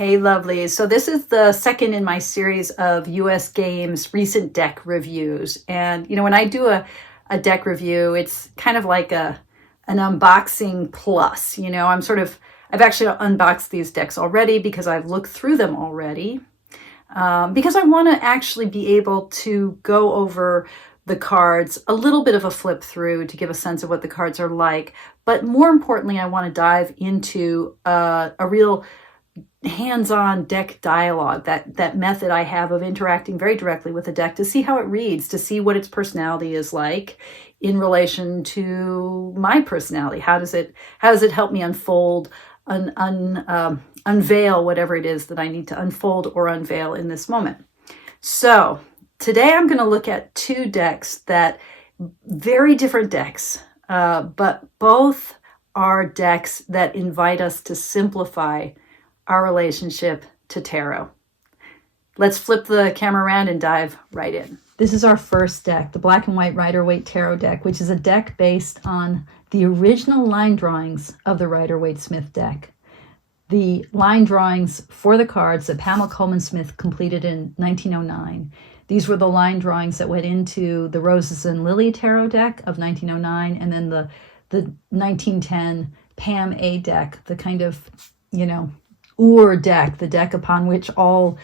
Hey, lovelies. So this is the second in my series of US Games recent deck reviews. And, when I do a deck review, it's kind of like an unboxing plus. I've actually unboxed these decks already because I've looked through them already. Because I want to actually be able to go over the cards, a little bit of a flip through to give a sense of what the cards are like. But more importantly, I want to dive into a real hands-on deck dialogue, that method I have of interacting very directly with the deck to see how it reads, to see what its personality is like in relation to my personality. How does it help me unfold, unveil whatever it is that I need to unfold or unveil in this moment. So today I'm going to look at two decks very different decks, but both are decks that invite us to simplify our relationship to tarot. Let's flip the camera around and dive right in. This is our first deck, the black and white Rider-Waite tarot deck, which is a deck based on the original line drawings of the Rider-Waite Smith deck. The line drawings for the cards that Pamela Coleman Smith completed in 1909. These were the line drawings that went into the Roses and Lily tarot deck of 1909, and then the 1910 Pam A deck, the kind of, Ur deck, the deck upon which all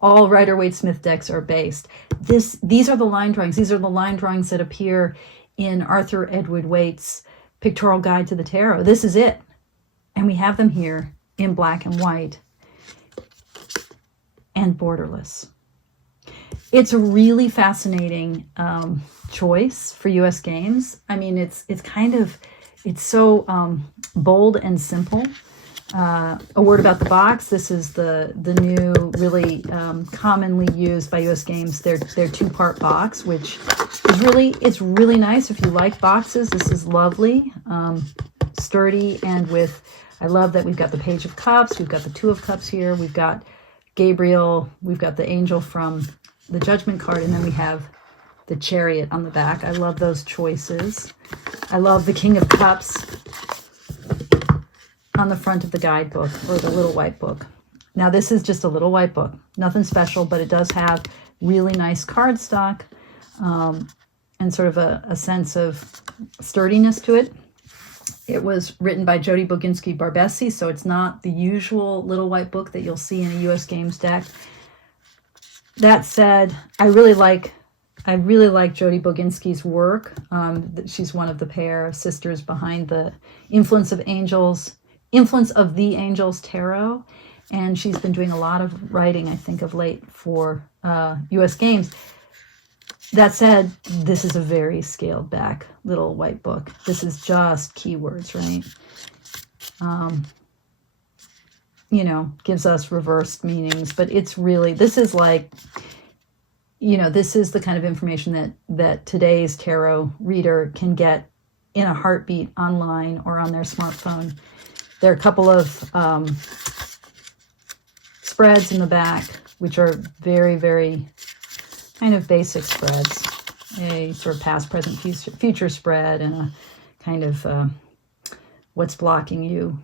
Rider-Waite Smith decks are based. These are the line drawings. These are the line drawings that appear in Arthur Edward Waite's Pictorial Guide to the Tarot. This is it. And we have them here in black and white and borderless. It's a really fascinating choice for US Games. I mean, it's so bold and simple. A word about the box. This is the new, really commonly used by US Games, their two-part box, which is really nice if you like boxes. This is lovely, sturdy, and I love that we've got the Page of Cups, we've got the Two of Cups here, we've got Gabriel, we've got the Angel from the Judgment card, and then we have the Chariot on the back. I love those choices. I love the King of Cups on the front of the guidebook, or the little white book. Now this is just a little white book, nothing special, but it does have really nice cardstock and sort of a sense of sturdiness to it. It was written by Jody Boginski Barbesi, so it's not the usual little white book that you'll see in a US Games deck. That said, I really like Jody Boginski's work. She's one of the pair of sisters behind the Influence of the Angels Tarot, and she's been doing a lot of writing, I think, of late for US Games. That said, this is a very scaled back little white book. This is just keywords, right? Gives us reversed meanings, but it's really, this is like, this is the kind of information that today's tarot reader can get in a heartbeat online or on their smartphone. There are a couple of spreads in the back, which are very, very kind of basic spreads. A sort of past, present, future spread, and a kind of what's blocking you,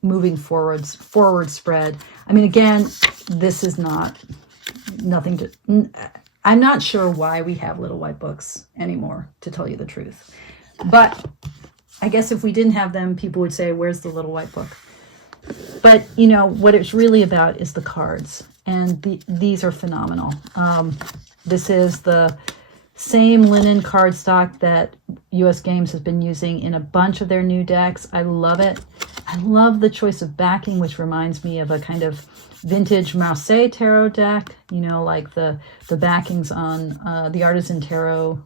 moving forward spread. I mean, again, this is nothing to... I'm not sure why we have little white books anymore, to tell you the truth. But I guess if we didn't have them, people would say, where's the little white book? But, what it's really about is the cards. And these are phenomenal. This is the same linen cardstock that US Games has been using in a bunch of their new decks. I love it. I love the choice of backing, which reminds me of a kind of vintage Marseille tarot deck, like the backings on the Artisan Tarot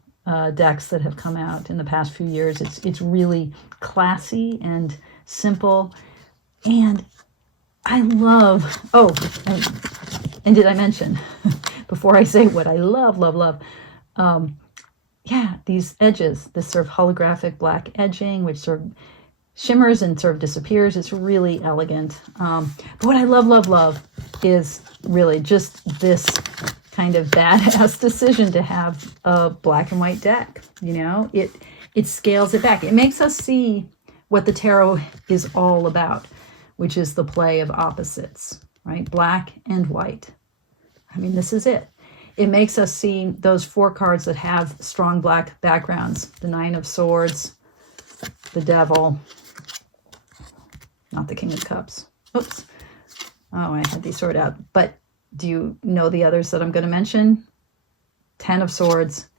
decks that have come out in the past few years. It's really classy and simple, and I love, and did I mention, before I say what I love, these edges, this sort of holographic black edging, which sort of shimmers and sort of disappears. It's really elegant. But what I love is really just this kind of badass decision to have a black and white deck. It scales it back. It makes us see what the tarot is all about. which is the play of opposites, right? Black and white. I mean, this is it. It makes us see those 4 cards that have strong black backgrounds. The 9 of Swords, the Devil, not the King of Cups. Oops. Oh, I had these sorted out. But do you know the others that I'm going to mention? 10 of Swords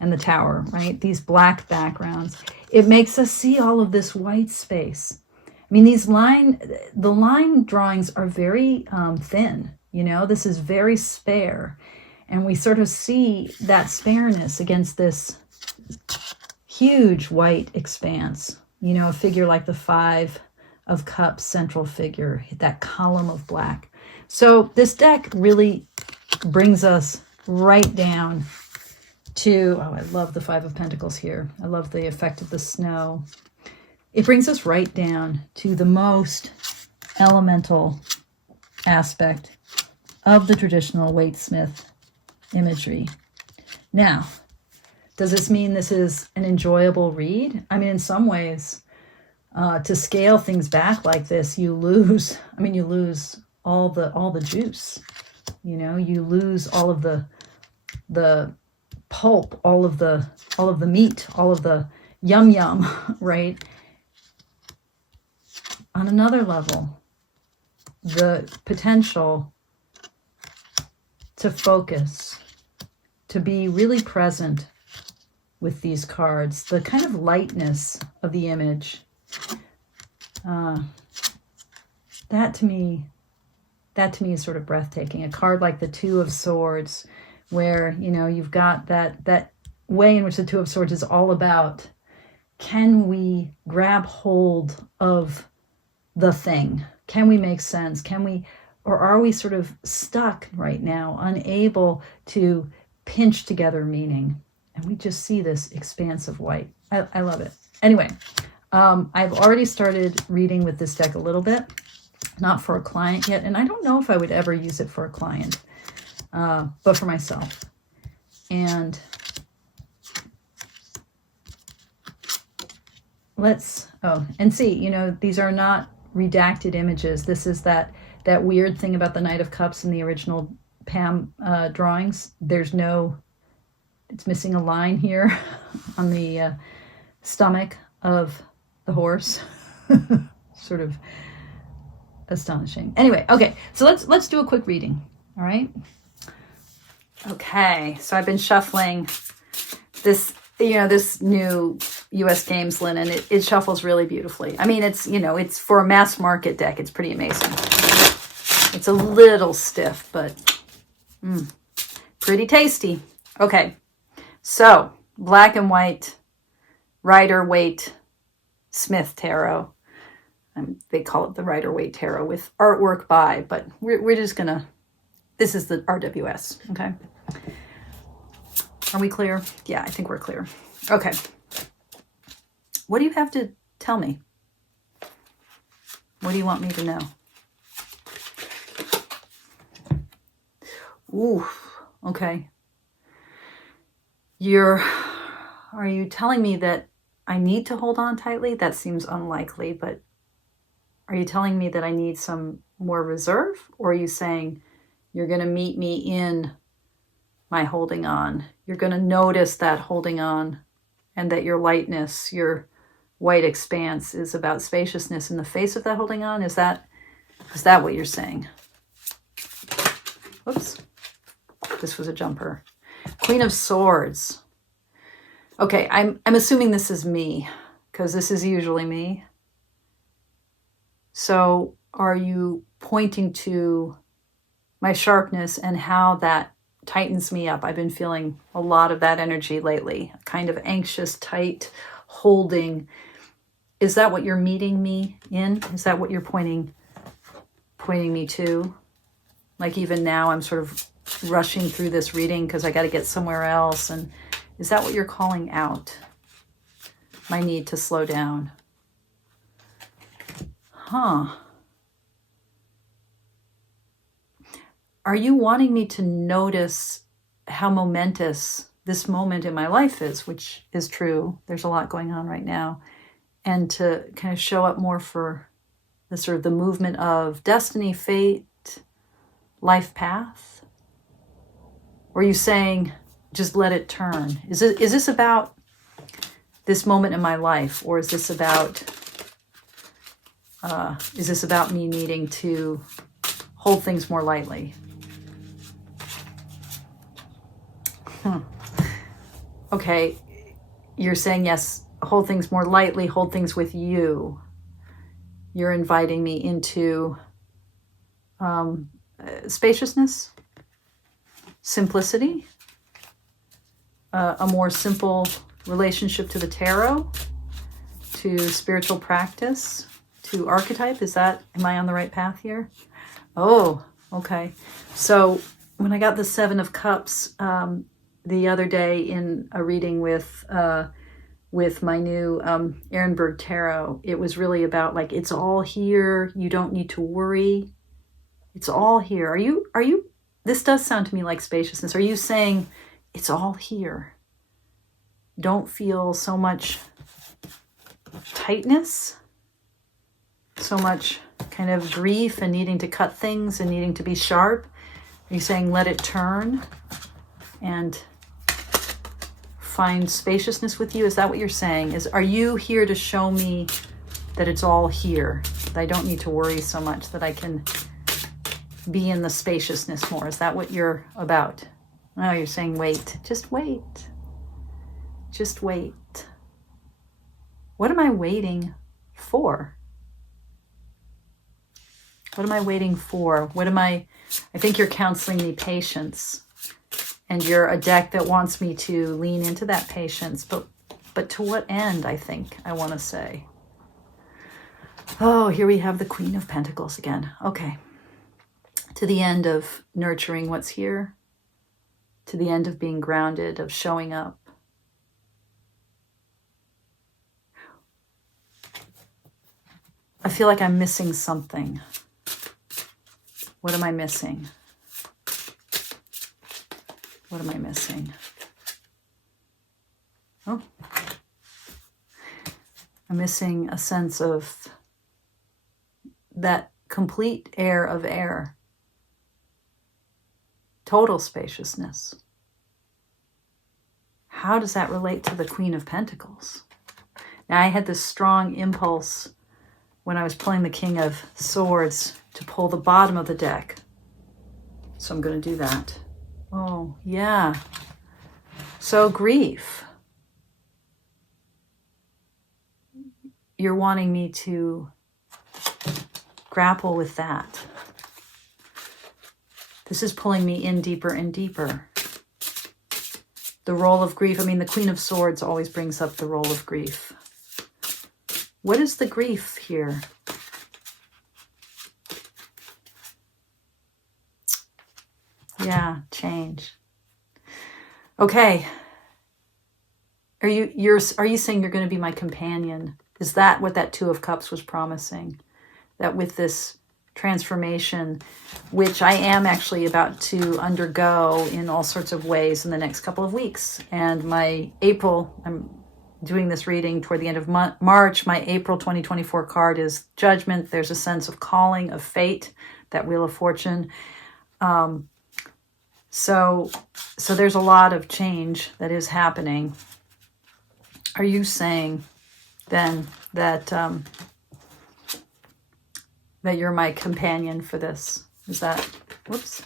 and the Tower, right? These black backgrounds. It makes us see all of this white space. I mean, the line drawings are very thin, you know, this is very spare. And we sort of see that spareness against this huge white expanse, you know, a figure like the 5 of Cups central figure, that column of black. So this deck really brings us right down to, oh, I love the 5 of Pentacles here. I love the effect of the snow. It brings us right down to the most elemental aspect of the traditional Waite-Smith imagery. Now, does this mean this is an enjoyable read? I mean, in some ways, to scale things back like this, you lose all the juice. You know, you lose all of the pulp, all of the meat, all of the yum, right? On another level, the potential to focus, to be really present with these cards, the kind of lightness of the image, that to me is sort of breathtaking. A card like the 2 of Swords, where, you know, you've got that way in which the 2 of Swords is all about, can we grab hold of the thing? Can we make sense? Or are we sort of stuck right now, unable to pinch together meaning? And we just see this expanse of white. I love it. Anyway, I've already started reading with this deck a little bit, not for a client yet. And I don't know if I would ever use it for a client, but for myself. And and see, you know, these are not redacted images. This is that weird thing about the Knight of Cups in the original Pam drawings. It's missing a line here on the stomach of the horse. Sort of astonishing. Anyway, okay, so let's do a quick reading. All right. Okay, so I've been shuffling this, you know, this new US Games linen. It shuffles really beautifully. I mean, it's, you know, it's for a mass market deck. It's pretty amazing. It's a little stiff, but pretty tasty. Okay, so black and white Rider-Waite Smith Tarot. They call it the Rider-Waite Tarot with artwork by, but we're just gonna, this is the RWS, okay? Are we clear? Yeah, I think we're clear. Okay. What do you have to tell me? What do you want me to know? Ooh, okay. Are you telling me that I need to hold on tightly? That seems unlikely, but are you telling me that I need some more reserve? Or are you saying you're going to meet me in my holding on? You're going to notice that holding on, and that your lightness, your white expanse is about spaciousness in the face of that holding on? Is that what you're saying? Whoops. This was a jumper. Queen of Swords. Okay, I'm assuming this is me, because this is usually me. So are you pointing to my sharpness and how that tightens me up? I've been feeling a lot of that energy lately, kind of anxious, tight, holding. Is that what you're meeting me in? Is that what you're pointing me to? Like even now I'm sort of rushing through this reading because I got to get somewhere else. And is that what you're calling out? My need to slow down. Huh. Are you wanting me to notice how momentous this moment in my life is, which is true. There's a lot going on right now. And to kind of show up more for the sort of the movement of destiny, fate, life path? Or are you saying just let it turn? Is this about this moment in my life, or is this about me needing to hold things more lightly? Okay, you're saying yes, hold things more lightly, hold things with you. You're inviting me into spaciousness, simplicity, a more simple relationship to the tarot, to spiritual practice, to archetype. Am I on the right path here? Oh, okay. So when I got the Seven of Cups the other day in a reading with my new Ehrenberg Tarot, it was really about like, it's all here. You don't need to worry. It's all here. Are you, this does sound to me like spaciousness. Are you saying it's all here? Don't feel so much tightness, so much kind of grief and needing to cut things and needing to be sharp. Are you saying let it turn and find spaciousness with you? Is that what you're saying? Are you here to show me that it's all here, that I don't need to worry so much, that I can be in the spaciousness more? Is that what you're about? No, you're saying wait. Just wait. Just wait. What am I waiting for? What am I waiting for? I think you're counseling me patience. And you're a deck that wants me to lean into that patience. But to what end, I think I want to say. Oh, here we have the Queen of Pentacles again. Okay. To the end of nurturing what's here. To the end of being grounded, of showing up. I feel like I'm missing something. What am I missing? What am I missing? Oh. I'm missing a sense of that complete air of air. Total spaciousness. How does that relate to the Queen of Pentacles? Now, I had this strong impulse when I was pulling the King of Swords to pull the bottom of the deck. So I'm going to do that. Oh, yeah. So grief. You're wanting me to grapple with that. This is pulling me in deeper and deeper. The role of grief. I mean, the Queen of Swords always brings up the role of grief. What is the grief here? Yeah, change. Okay. Are you saying you're going to be my companion? Is that what that Two of Cups was promising? That with this transformation, which I am actually about to undergo in all sorts of ways in the next couple of weeks. And my April, I'm doing this reading toward the end of March, my April 2024 card is Judgment. There's a sense of calling, of fate, that Wheel of Fortune. So there's a lot of change that is happening. Are you saying then that that you're my companion for this? Is that, whoops.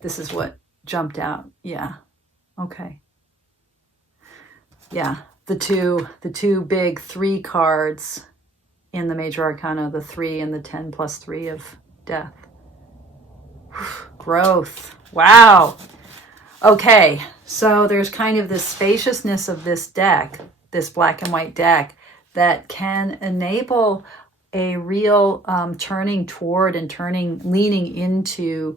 This is what jumped out. Yeah. Okay. Yeah. The two big 3 cards in the Major Arcana, the 3 and the 10 plus 3 of death. Growth. Wow. Okay. So there's kind of this spaciousness of this deck, this black and white deck, that can enable a real turning toward and leaning into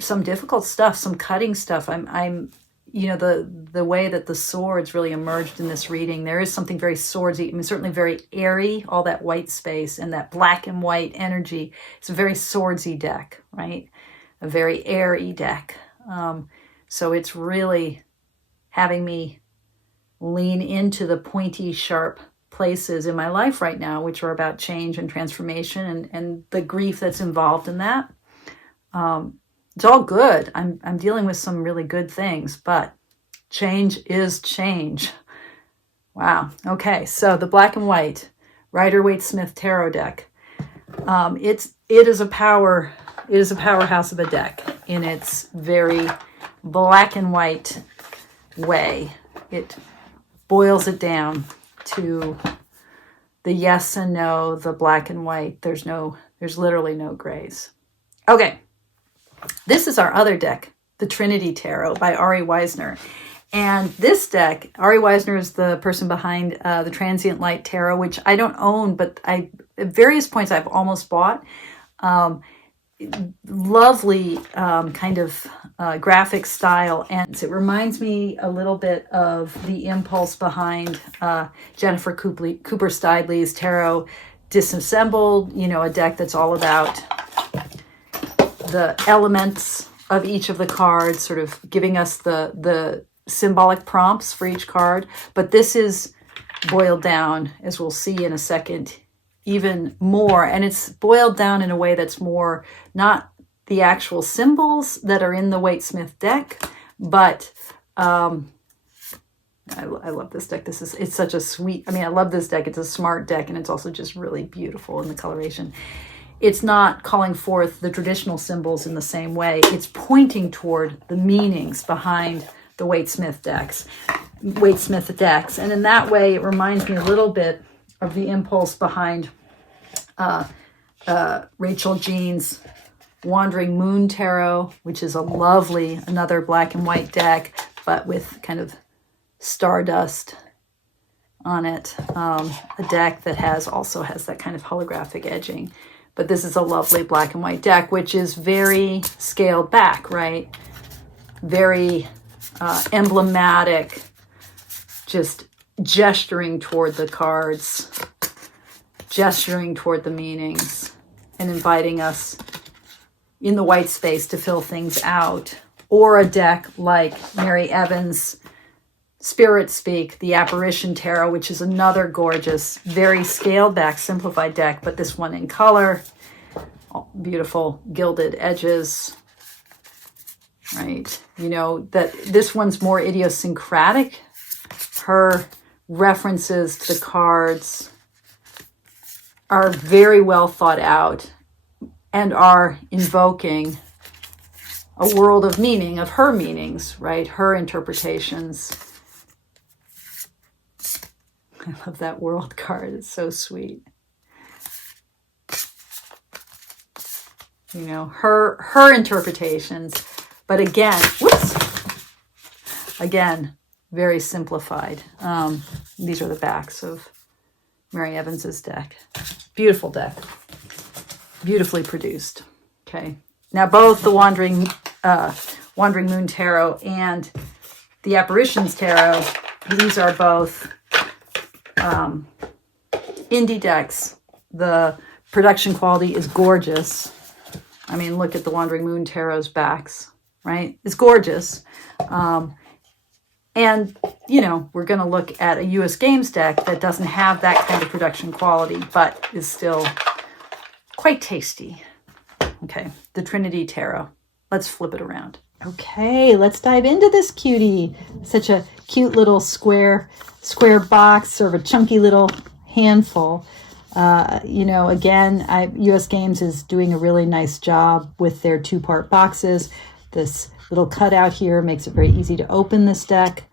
some difficult stuff, some cutting stuff. I'm the way that the swords really emerged in this reading, there is something very swordsy. I mean, certainly very airy, all that white space and that black and white energy. It's a very swordsy deck, right? A very airy deck. So it's really having me lean into the pointy, sharp places in my life right now, which are about change and transformation and the grief that's involved in that. It's all good. I'm dealing with some really good things, but change is change. Wow. Okay, so the black and white Rider-Waite Smith Tarot deck. It is a powerhouse of a deck in its very black and white way. It boils it down to the yes and no, the black and white. There's literally no grays. Okay, this is our other deck, the Trinity Tarot by Ari Weisner. And this deck, Ari Weisner is the person behind the Transient Light Tarot, which I don't own, but at various points I've almost bought. Lovely kind of graphic style, and it reminds me a little bit of the impulse behind Jennifer Cooper Steidley's Tarot Disassembled, a deck that's all about the elements of each of the cards, sort of giving us the symbolic prompts for each card. But this is boiled down, as we'll see in a second, even more, and it's boiled down in a way that's more not the actual symbols that are in the Waite-Smith deck, but I love this deck. It's such a sweet, I love this deck. It's a smart deck, and it's also just really beautiful in the coloration. It's not calling forth the traditional symbols in the same way. It's pointing toward the meanings behind the Waite-Smith decks. And in that way, it reminds me a little bit of the impulse behind Rachel Jean's Wandering Moon Tarot, which is another black and white deck, but with kind of stardust on it. A deck that also has that kind of holographic edging. But this is a lovely black and white deck, which is very scaled back, right? Very emblematic, just gesturing toward the cards, gesturing toward the meanings, and inviting us in the white space to fill things out. Or a deck like Mary Evans' Spirit Speak, the Apparition Tarot, which is another gorgeous, very scaled back, simplified deck, but this one in color, beautiful gilded edges, right? That this one's more idiosyncratic. Her references to the cards are very well thought out and are invoking a world of meaning, of her meanings, right? Her interpretations. I love that world card. It's so sweet. Her interpretations, but again, very simplified. These are the backs of Mary Evans's deck. Beautiful deck. Beautifully produced. Okay. Now both the Wandering Moon Tarot and the Apparitions Tarot, these are both indie decks. The production quality is gorgeous. Look at the Wandering Moon Tarot's backs, right? It's gorgeous. And, we're going to look at a US Games deck that doesn't have that kind of production quality, but is still quite tasty. Okay, the Trinity Tarot. Let's flip it around. Okay, let's dive into this cutie. Such a cute little square box, sort of a chunky little handful. Again, US Games is doing a really nice job with their two-part boxes. This little cutout here makes it very easy to open this deck.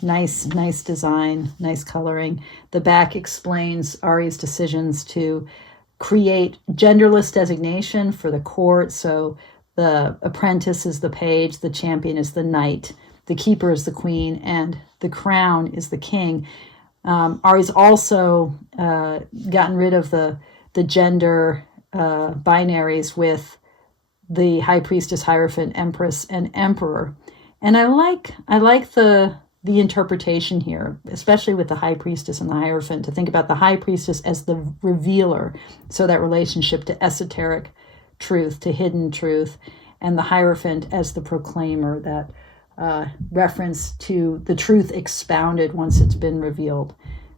Nice design, nice coloring. The back explains Ari's decisions to create genderless designation for the court. So the apprentice is the page, the champion is the knight, the keeper is the queen, and the crown is the king. Ari's also gotten rid of the gender binaries with the high priestess, hierophant, empress, and emperor. And I like the interpretation here, especially with the high priestess and the hierophant, to think about the high priestess as the revealer, so that relationship to esoteric truth, to hidden truth, and the hierophant as the proclaimer, that reference to the truth expounded once it's been revealed.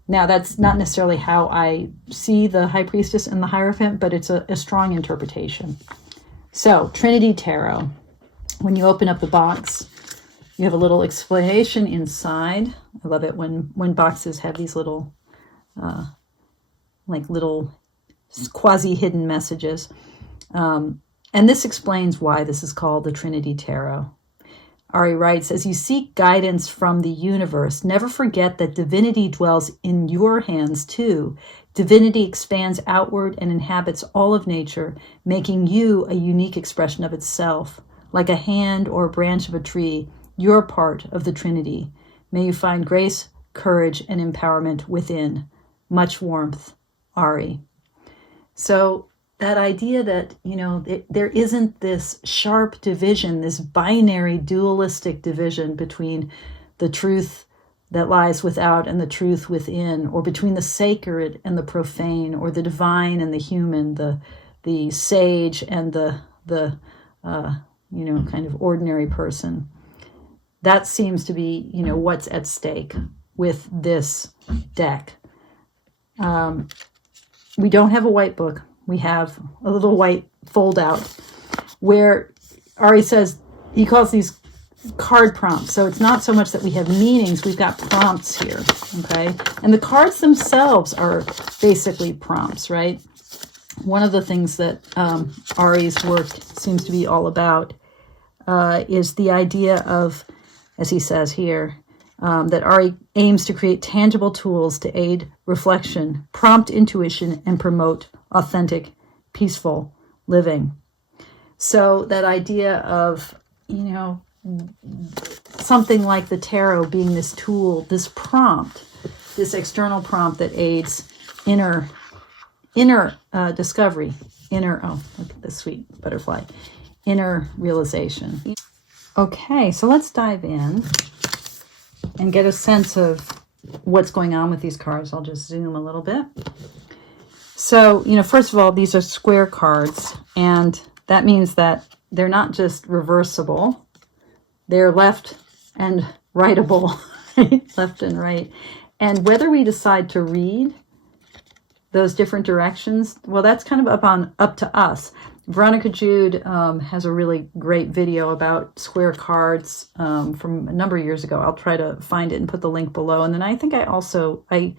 Now, that's not necessarily how I see the High Priestess and the Hierophant, but it's a strong interpretation. So, Trinity Tarot. When you open up the box, you have a little explanation inside. I love it when boxes have these little, little quasi-hidden messages. And this explains why this is called the Trinity Tarot. Ari writes, as you seek guidance from the universe, never forget that divinity dwells in your hands too. Divinity expands outward and inhabits all of nature, making you a unique expression of itself. Like a hand or a branch of a tree, you're part of the Trinity. May you find grace, courage, and empowerment within. Much warmth, Ari. So that idea that, there isn't this sharp division, this binary dualistic division between the truth that lies without and the truth within, or between the sacred and the profane, or the divine and the human, the sage and the kind of ordinary person. That seems to be, what's at stake with this deck. We don't have a white book. We have a little white fold out where Ari says he calls these card prompts. So it's not so much that we have meanings, we've got prompts here, okay? And the cards themselves are basically prompts, right? One of the things that Ari's work seems to be all about is the idea of, as he says here, that Ari aims to create tangible tools to aid reflection, prompt intuition, and promote authentic, peaceful living. So that idea of, something like the tarot being this tool, this prompt, this external prompt that aids inner discovery, look at this sweet butterfly, inner realization. Okay, so let's dive in and get a sense of what's going on with these cards. I'll just zoom a little bit. So, first of all, these are square cards, and that means that they're not just reversible, they're left and rightable, right? Left and right. And whether we decide to read those different directions, well, that's kind of up to us. Veronica Jude has a really great video about square cards from a number of years ago. I'll try to find it and put the link below. And then I think I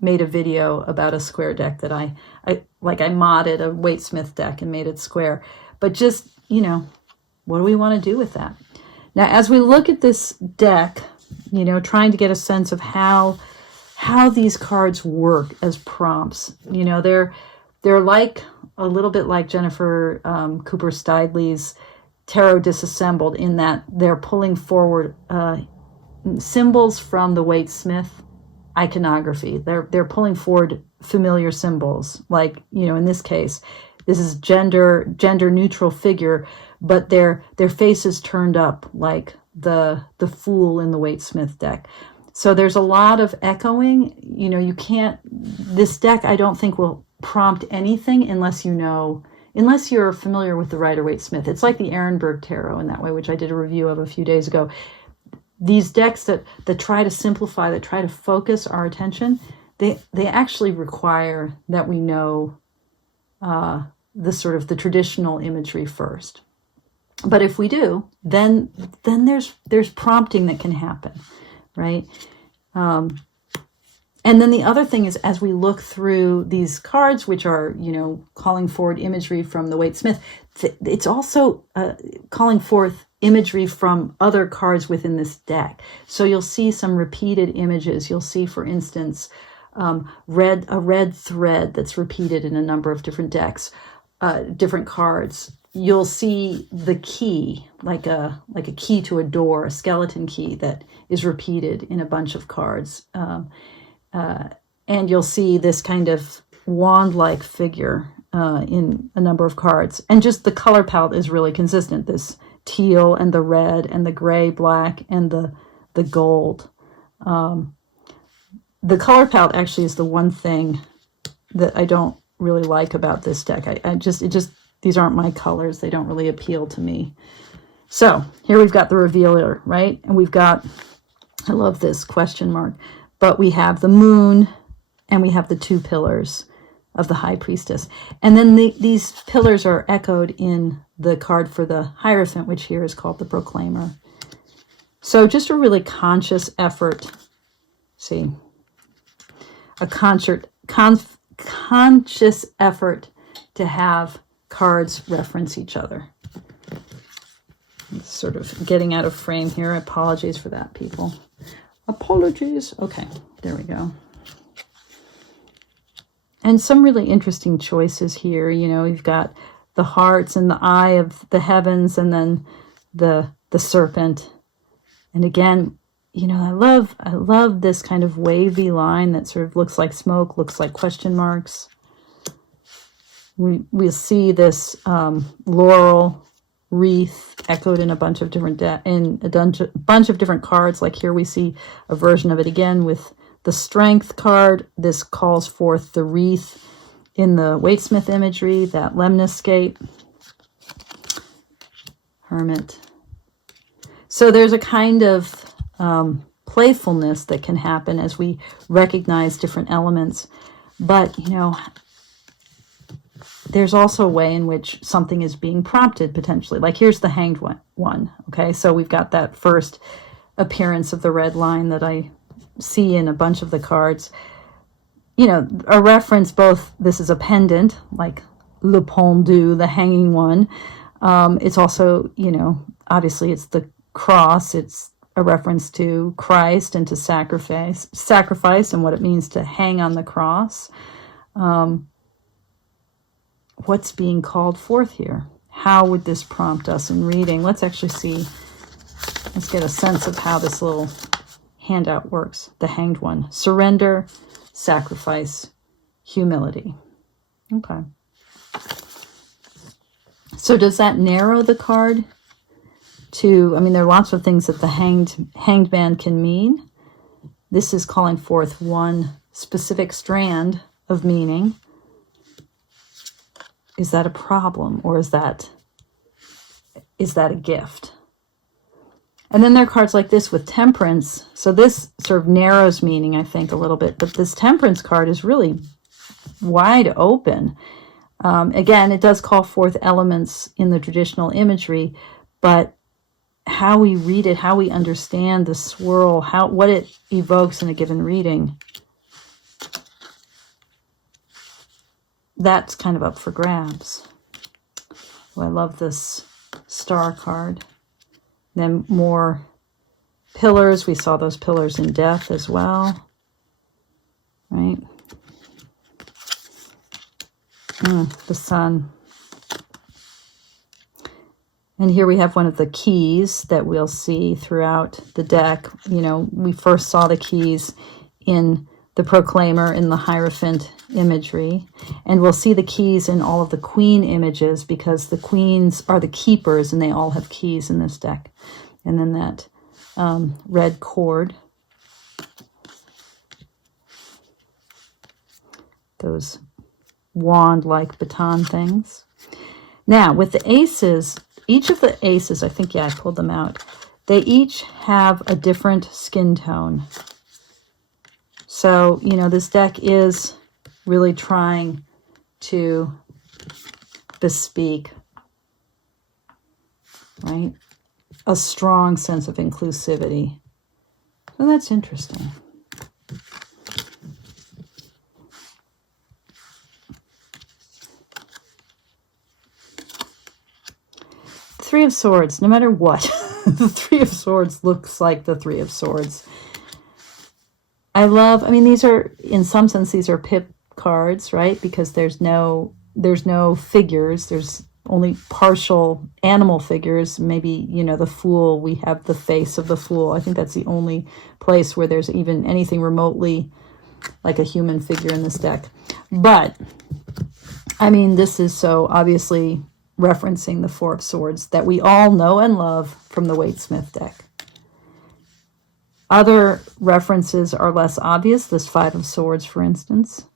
made a video about a square deck that I modded a Waite-Smith deck and made it square. But just, what do we want to do with that? Now, as we look at this deck, trying to get a sense of how these cards work as prompts, they're like a little bit like Jennifer Cooper Steidley's Tarot Disassembled, in that they're pulling forward symbols from the Waite-Smith iconography. They're pulling forward familiar symbols, like, in this case, this is gender neutral figure, but their face is turned up like the Fool in the Waite-Smith deck. So there's a lot of echoing. This deck I don't think will prompt anything unless you're familiar with the Rider-Waite-Smith. It's like the Ehrenberg Tarot in that way, which I did a review of a few days ago. These decks that try to simplify, that try to focus our attention, they actually require that we know the traditional imagery first. But if we do, then there's prompting that can happen, right? And then the other thing is, as we look through these cards, which are, calling forward imagery from the Waite-Smith, it's also calling forth imagery from other cards within this deck. So you'll see some repeated images. You'll see, for instance, a red thread that's repeated in a number of different decks, different cards. You'll see the key, like a key to a door, a skeleton key that is repeated in a bunch of cards. And you'll see this kind of wand-like figure in a number of cards. And just the color palette is really consistent. This teal and the red and the gray, black, and the gold. The color palette actually is the one thing that I don't really like about this deck. These aren't my colors. They don't really appeal to me. So here we've got the revealer, right? And we've got, I love this question mark, but we have the moon and we have the 2 pillars of the high priestess. And then these pillars are echoed in the card for the Hierophant, which here is called the proclaimer. So just a really conscious effort, see, a conscious effort to have cards reference each other. Sort of getting out of frame here. Apologies for that, people. Apologies. Okay, there we go. And some really interesting choices here. You know, you've got the hearts and the eye of the heavens, and then the serpent. And again, you know, I love this kind of wavy line that sort of looks like smoke, looks like question marks. We'll see this laurel wreath echoed in a bunch of different bunch of different cards. Like here we see a version of it again with the strength card. This calls forth the wreath in the Waite-Smith imagery, that lemniscate, hermit. So there's a kind of playfulness that can happen as we recognize different elements. But, you know, there's also a way in which something is being prompted potentially. Like here's the hanged one. Okay, so we've got that first appearance of the red line that I see in a bunch of the cards. You know, a reference both, this is a pendant, like le pendu, the hanging one. It's also, you know, obviously it's the cross. It's a reference to Christ and to sacrifice and what it means to hang on the cross. What's being called forth here? How would this prompt us in reading? Let's actually see. Let's get a sense of how this little handout works. The hanged one. Surrender, sacrifice, humility. Okay. So does that narrow the card to, I mean, there are lots of things that the hanged man can mean. This is calling forth one specific strand of meaning. Is that a problem, or is that a gift? And then there are cards like this with temperance. So this sort of narrows meaning, I think, a little bit. But this temperance card is really wide open. Again, it does call forth elements in the traditional imagery, but how we read it, how we understand the swirl, what it evokes in a given reading, that's kind of up for grabs. Oh, I love this star card. Then more pillars. We saw those pillars in death as well. Right? The sun. And here we have one of the keys that we'll see throughout the deck. You know, we first saw the keys in the Proclaimer, in the Hierophant imagery. And we'll see the keys in all of the queen images because the queens are the keepers and they all have keys in this deck. And then that red cord. Those wand-like baton things. Now, with the aces, each of the aces, I think, I pulled them out. They each have a different skin tone. So, you know, this deck is really trying to bespeak, right, a strong sense of inclusivity. So that's interesting. Three of Swords, no matter what, the Three of Swords looks like the Three of Swords. I mean, these are, in some sense, these are pip cards, right? Because there's no figures. There's only partial animal figures. Maybe, you know, the Fool, we have the face of the Fool. I think that's the only place where there's even anything remotely like a human figure in this deck. But, I mean, this is so obviously referencing the Four of Swords that we all know and love from the Waite-Smith deck. Other references are less obvious. This Five of Swords, for instance.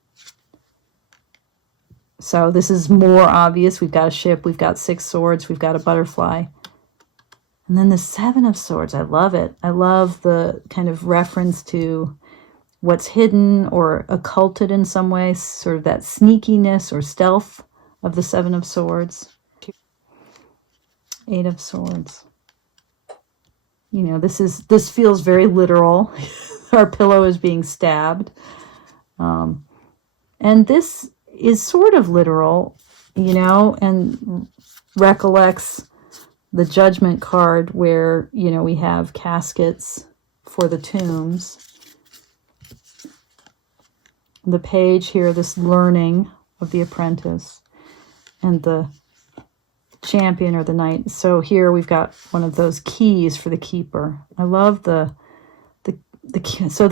So this is more obvious. We've got a ship. We've got 6 swords. We've got a butterfly. And then the Seven of Swords, I love it. I love the kind of reference to what's hidden or occulted in some way, sort of that sneakiness or stealth of the Seven of Swords. Eight of Swords. You know, this feels very literal. Our pillow is being stabbed. And this is sort of literal, you know, and recollects the Judgment card where, you know, we have caskets for the tombs. The page here, this learning of the apprentice, and the champion or the knight. So here we've got one of those keys for the keeper. I love the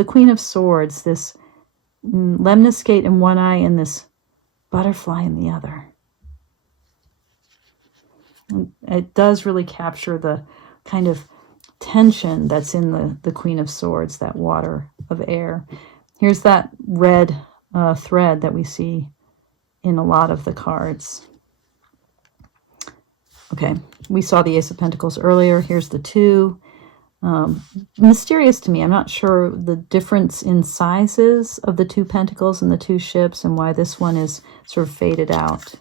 Queen of Swords, this lemniscate in one eye and this butterfly in the other. And it does really capture the kind of tension that's in the Queen of Swords, that water of air. Here's that red thread that we see in a lot of the cards. Okay, we saw the Ace of Pentacles earlier. Here's the two. Mysterious to me. I'm not sure the difference in sizes of the two pentacles and the two ships and why this one is sort of faded out.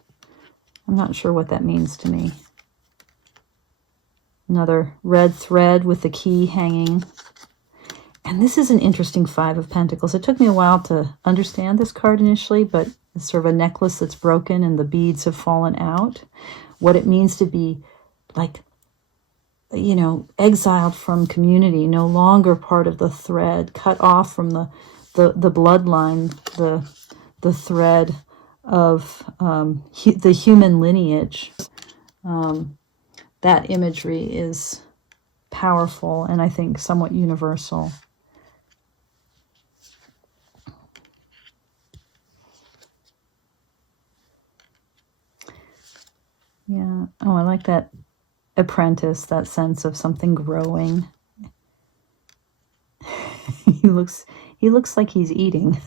I'm not sure what that means to me. Another red thread with the key hanging. And this is an interesting Five of Pentacles. It took me a while to understand this card initially, but it's sort of a necklace that's broken and the beads have fallen out. What it means to be, like, you know, exiled from community, no longer part of the thread, cut off from the bloodline, the thread of the human lineage. That imagery is powerful and I think somewhat universal. Yeah. Oh, I like that apprentice, that sense of something growing. he looks like he's eating.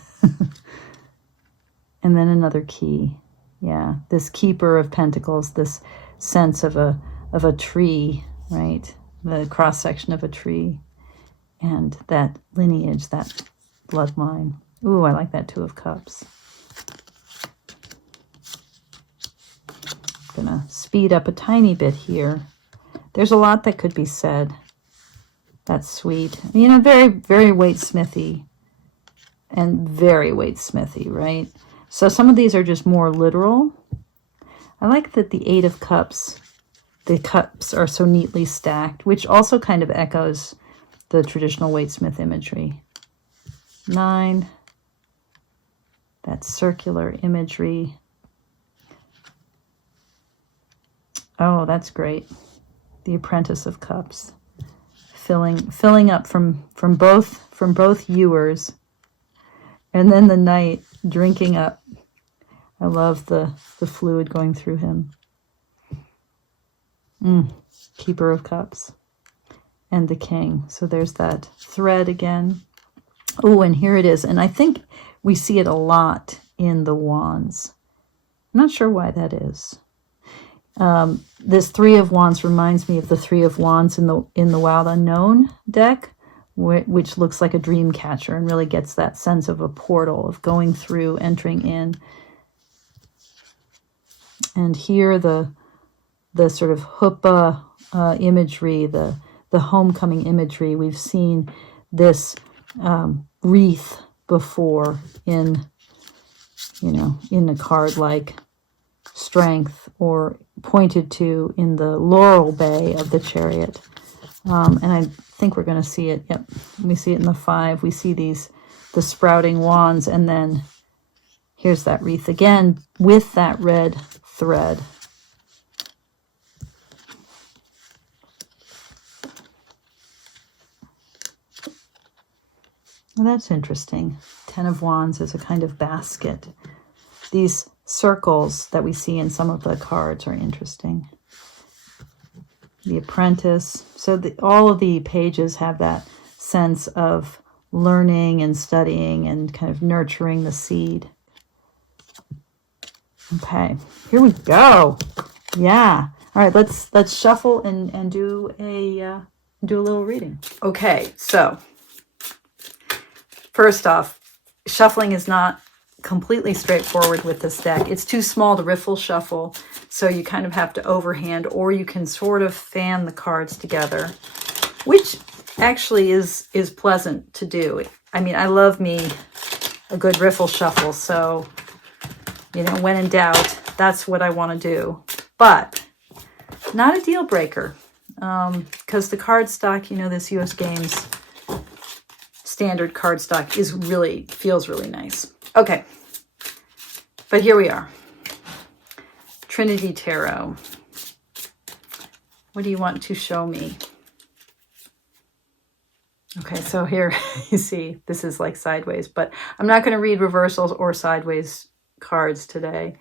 And then another key. Yeah, this keeper of pentacles, this sense of a tree, right? The cross section of a tree, and that lineage, that bloodline. Ooh, I like that Two of Cups. Gonna speed up a tiny bit here. There's a lot that could be said. That's sweet. You know, very, very Waite-Smithy and very Waite-Smithy, right? So some of these are just more literal. I like that the Eight of Cups, the cups are so neatly stacked, which also kind of echoes the traditional Waite-Smith imagery. 9, that circular imagery. Oh, that's great. The Apprentice of Cups, filling up from both ewers, and then the Knight drinking up. I love the fluid going through him. Keeper of Cups, and the King. So there's that thread again. Oh, and here it is, and I think we see it a lot in the Wands. I'm not sure why that is. This Three of Wands reminds me of the Three of Wands in the Wild Unknown deck, which looks like a dream catcher and really gets that sense of a portal, of going through, entering in. And here the sort of huppah imagery, the homecoming imagery. We've seen this wreath before in a card like Strength, or pointed to in the Laurel Bay of the Chariot. And I think we're going to see it. Yep, we see it in the 5. We see the sprouting wands, and then here's that wreath again with that red thread. Well, that's interesting. 10 of Wands is a kind of basket. These circles that we see in some of the cards are interesting. The Apprentice. So all of the pages have that sense of learning and studying and kind of nurturing the seed. Okay, here we go. Yeah, All right, let's shuffle and do a little reading. Okay, so first off, shuffling is not completely straightforward with this deck. It's too small to riffle shuffle, so you kind of have to overhand, or you can sort of fan the cards together, which actually is pleasant to do. I mean, I love me a good riffle shuffle, so, you know, when in doubt, that's what I want to do. But not a deal breaker, because the card stock, you know, this US Games standard card stock feels really nice. Okay, but here we are. Trinity Tarot. What do you want to show me? Okay, so here you see this is like sideways, but I'm not going to read reversals or sideways cards today.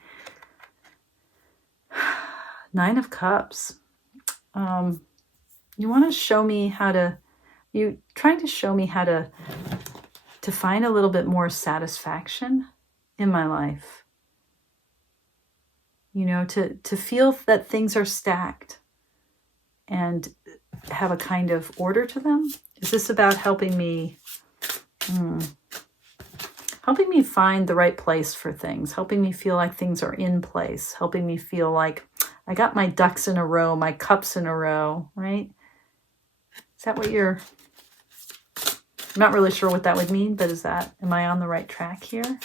Nine of Cups. You want to show me how to, you trying to show me how to find a little bit more satisfaction in my life. You know, to feel that things are stacked and have a kind of order to them. Is this about helping me find the right place for things, helping me feel like things are in place, helping me feel like I got my ducks in a row, my cups in a row, right? Is that what you're... I'm not really sure what that would mean, but am I on the right track here?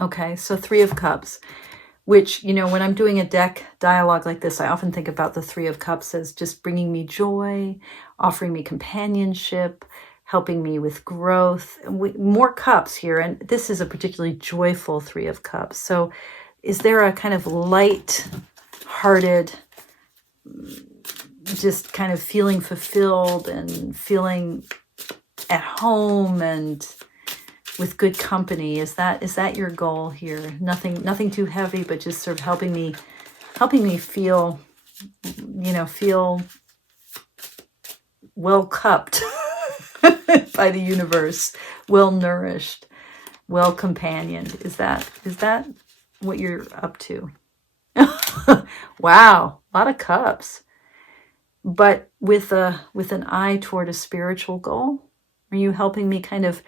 Okay, so Three of Cups, which, you know, when I'm doing a deck dialogue like this, I often think about the Three of Cups as just bringing me joy, offering me companionship, helping me with growth. More cups here, and this is a particularly joyful Three of Cups. So is there a kind of light-hearted, just kind of feeling fulfilled and feeling at home and with good company? Is that your goal here? Nothing too heavy, but just sort of helping me feel, you know, feel well cupped by the universe, well nourished, well companioned. Is that what you're up to? Wow, a lot of cups. But with an eye toward a spiritual goal? Are you helping me kind of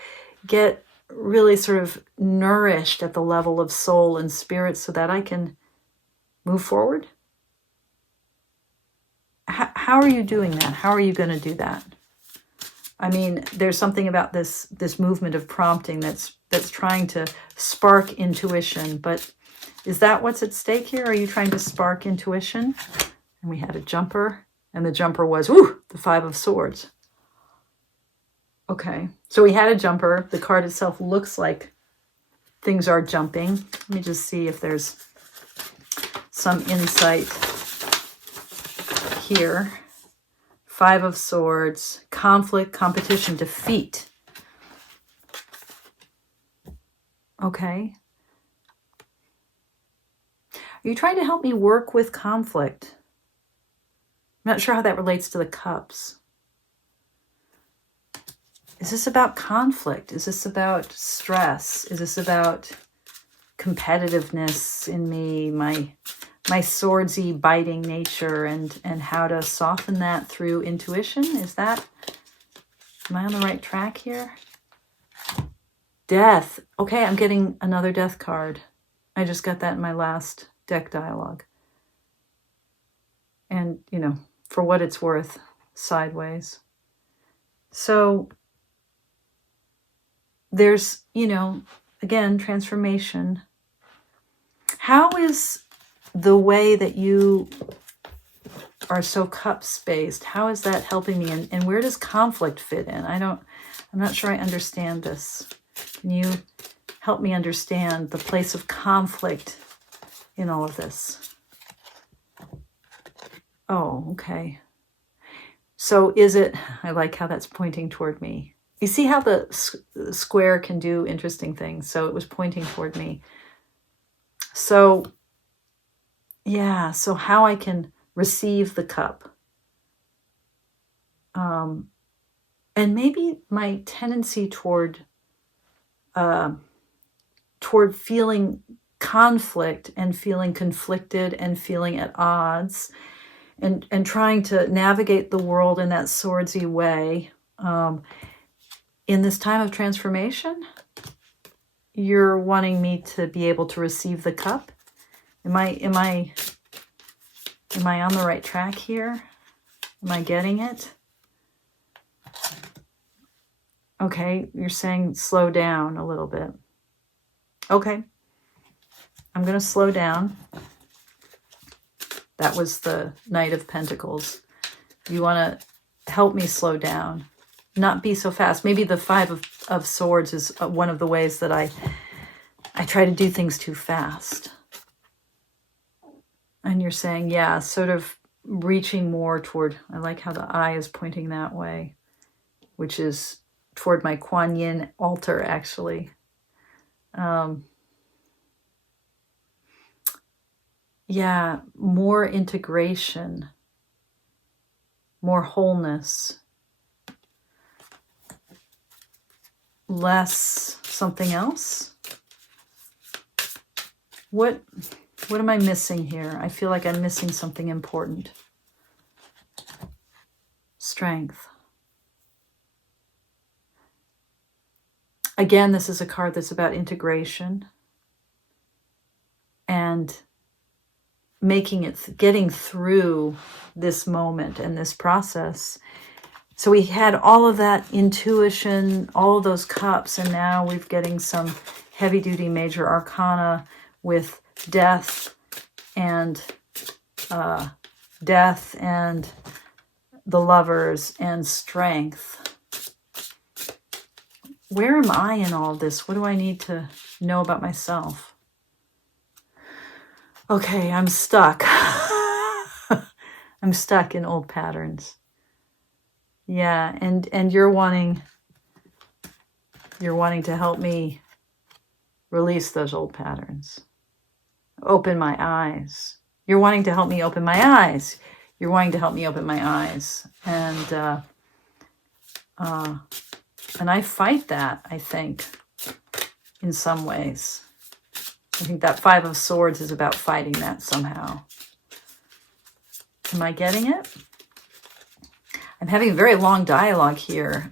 get really sort of nourished at the level of soul and spirit so that I can move forward? How are you doing that? How are you going to do that? I mean, there's something about this movement of prompting that's trying to spark intuition, but is that what's at stake here? Are you trying to spark intuition? And we had a jumper. And the jumper was, the Five of Swords. Okay, so we had a jumper. The card itself looks like things are jumping. Let me just see if there's some insight here. Five of Swords, conflict, competition, defeat. Okay. Are you trying to help me work with conflict? I'm not sure how that relates to the cups. Is this about conflict? Is this about stress? Is this about competitiveness in me, my swordsy, biting nature, and how to soften that through intuition? Am I on the right track here? Death. Okay, I'm getting another death card. I just got that in my last deck dialogue. And, you know, for what it's worth, sideways. So there's, you know, again, transformation. How is the way that you are so cup-spaced, how is that helping me? And where does conflict fit in? I'm not sure I understand this. Can you help me understand the place of conflict in all of this? Oh, okay. So I like how that's pointing toward me. You see how the square can do interesting things. So it was pointing toward me. So, yeah, so how I can receive the cup. And maybe my tendency toward feeling conflict and feeling conflicted and feeling at odds and trying to navigate the world in that swordsy way. In this time of transformation, you're wanting me to be able to receive the cup. Am I on the right track here? Am I getting it? Okay, you're saying slow down a little bit. Okay, I'm going to slow down. That was the Knight of Pentacles. You want to help me slow down, not be so fast. Maybe the Five of Swords is one of the ways that I try to do things too fast. And you're saying, yeah, sort of reaching more toward, I like how the eye is pointing that way, which is toward my Kuan Yin altar, actually. Yeah, more integration, more wholeness, less something else. What am I missing here? I feel like I'm missing something important. Strength. Again, this is a card that's about integration and getting through this moment and this process. So we had all of that intuition, all of those cups, and now we're getting some heavy-duty major arcana with death and the Lovers and strength. Where am I in all this? What do I need to know about myself? Okay, I'm stuck. I'm stuck in old patterns. Yeah, and you're wanting to help me release those old patterns. Open my eyes. You're wanting to help me open my eyes. You're wanting to help me open my eyes. And I fight that, I think, in some ways. I think that Five of Swords is about fighting that somehow. Am I getting it? I'm having a very long dialogue here.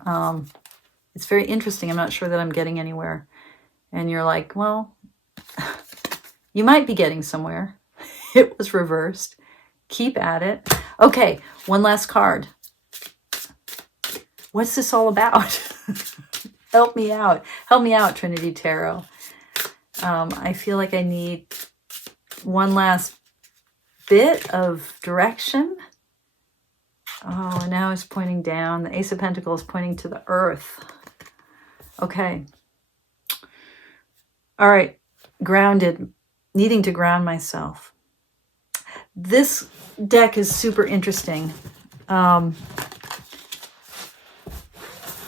It's very interesting. I'm not sure that I'm getting anywhere. And you're like, well, you might be getting somewhere. It was reversed. Keep at it. Okay, one last card. What's this all about? Help me out. Help me out, Trinity Tarot. I feel like I need one last bit of direction. Oh, and now it's pointing down. The Ace of Pentacles pointing to the earth. Okay. All right. Grounded. Needing to ground myself. This deck is super interesting.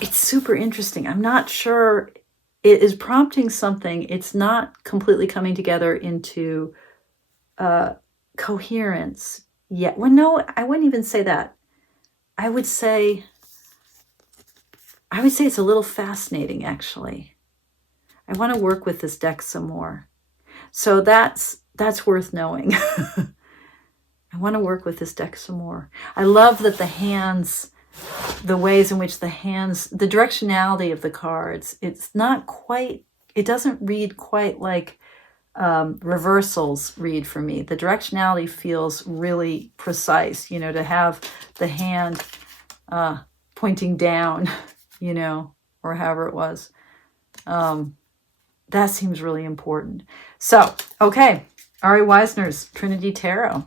It's super interesting. I'm not sure. It is prompting something. It's not completely coming together into coherence yet. Well, no, I wouldn't even say that. I would say it's a little fascinating, actually. I want to work with this deck some more. So that's worth knowing. I want to work with this deck some more. I love that the hands, the ways in which the hands, the directionality of the cards, it doesn't read quite like reversals read for me. The directionality feels really precise, to have the hand pointing down, or however it was. That seems really important. So, okay. Ari Weisner's Trinity Tarot.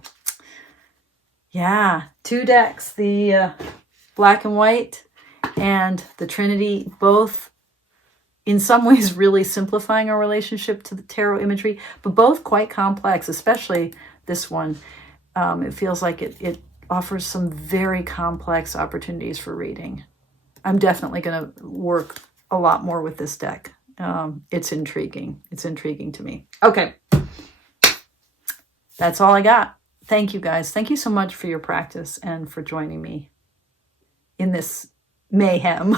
Yeah, 2 decks, the black and white and the Trinity, both in some ways really simplifying our relationship to the tarot imagery, but both quite complex, especially this one. It feels like it offers some very complex opportunities for reading. I'm definitely going to work a lot more with this deck. It's intriguing. It's intriguing to me. Okay. That's all I got. Thank you, guys. Thank you so much for your practice and for joining me in this mayhem.